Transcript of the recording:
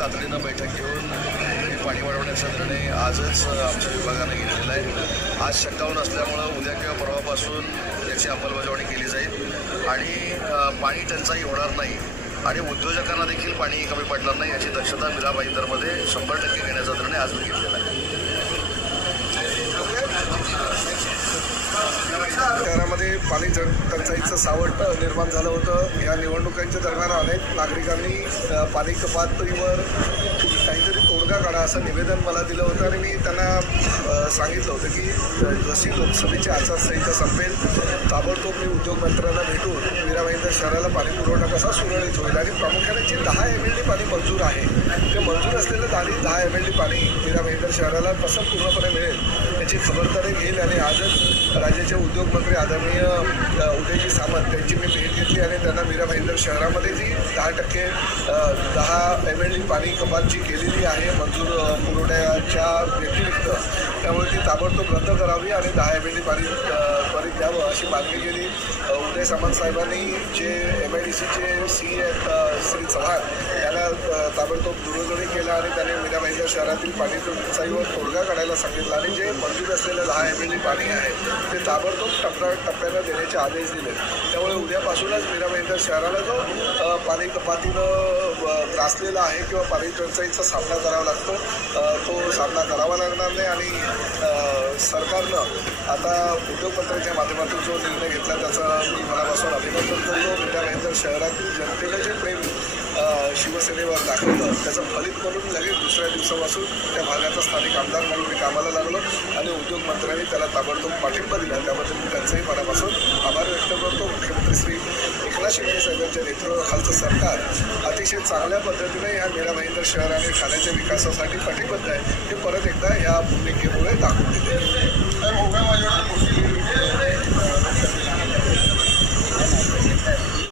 तातडीनं बैठक घेऊन हे पाणी वाढवण्याचा निर्णय आजच आमच्या विभागानं घेतलेला आहे. आज शटडाऊन असल्यामुळं उद्या किंवा परवापासून याची अंमलबजावणी केली जाईल आणि पाणी टंचाई होणार नाही आणि उद्योजकांना देखील पाणी कमी पडणार नाही याची दक्षता मिरा भाईंदरमध्ये शंभर टक्के घेण्याचा निर्णय आज मी घेतलेला आहे. जिल्ह्यामध्ये पाणी टंचाईचं सावट निर्माण झालं होतं या निवडणुकांच्या दरम्यान अनेक नागरिकांनी पाणी कपातळीवर काहीतरी तोडगा काढा असं निवेदन मला दिलं होतं आणि मी त्यांना सांगितलं होतं की जशी लोकसभेची आचारसंहिता संपेल ताबडतोब मी उद्योगमंत्र्यांना भेटून मीरा शहराला पाणी पुरवठा कसा सुरळीत होईल आणि प्रामुख्याने जे दहा एम एल डी पाणी मंजूर आहे ते मंजूर असलेलं दारी दहा एम एल डी पाणी मीरा शहराला कसं पूर्णपणे मिळेल याची खबरदारी घेईल आणि आजच राज्याचे उद्योगमंत्री आदर अ, उदयजी सामंत त्यांची मी भेट घेतली आणि त्यांना मीरा भाईंदर शहरामध्ये जी दहा टक्के दहा एम एल डी पाणी कपात जी केलेली आहे मंजूर पुरवठ्याच्या व्यतिरिक्त त्यामुळे ती ताबडतोब रद्द करावी आणि दहा एम एल डी पाणी अ, त्वरित द्यावं अशी मागणी केली. उदय सामंत साहेबांनी जे एम आय डी सीचे सी आहेत श्री चव्हाण ताबडतोब दुरोजणी केला आणि त्याने मीरा शहरातील पाणी टंचाईवर तोडगा काढायला सांगितलं आणि जे मंजूर असलेलं दहा एम एल पाणी आहे ते ताबडतोब टप्प्या टप्प्यानं देण्याचे आदेश दिले. त्यामुळे उद्यापासूनच मीरा शहराला जो पाणी कपातीनं त्रासलेला आहे किंवा पाणी टंचाईचा सामना करावा लागतो तो सामना करावा लागणार नाही आणि सरकारनं आता उद्योगपत्राच्या माध्यमातून जो निर्णय घेतला त्याचा मी मनापासून अभिनंदन करतो. मीरा शहरातील जनतेनं जे प्रेम शिवसेनेवर दाखवलं त्याचं फलित करून लगेच दुसऱ्या दिवसापासून त्या भागाचा स्थानिक आमदार म्हणून मी कामाला लागलो आणि उद्योग मंत्र्यांनी त्याला ताबडतोब पाठिंबा दिला. त्याबद्दल मी त्यांचंही मनापासून आभार व्यक्त करतो. मुख्यमंत्री श्री एकनाथ शिंदे साहेबांच्या नेतृत्वाखालचं सरकार अतिशय चांगल्या पद्धतीने या मेरा भाईंदर शहर आणि ठाण्याच्या विकासासाठी कटिबद्ध आहे. हे परत एकदा या भूमिकेमुळे दाखवून दिले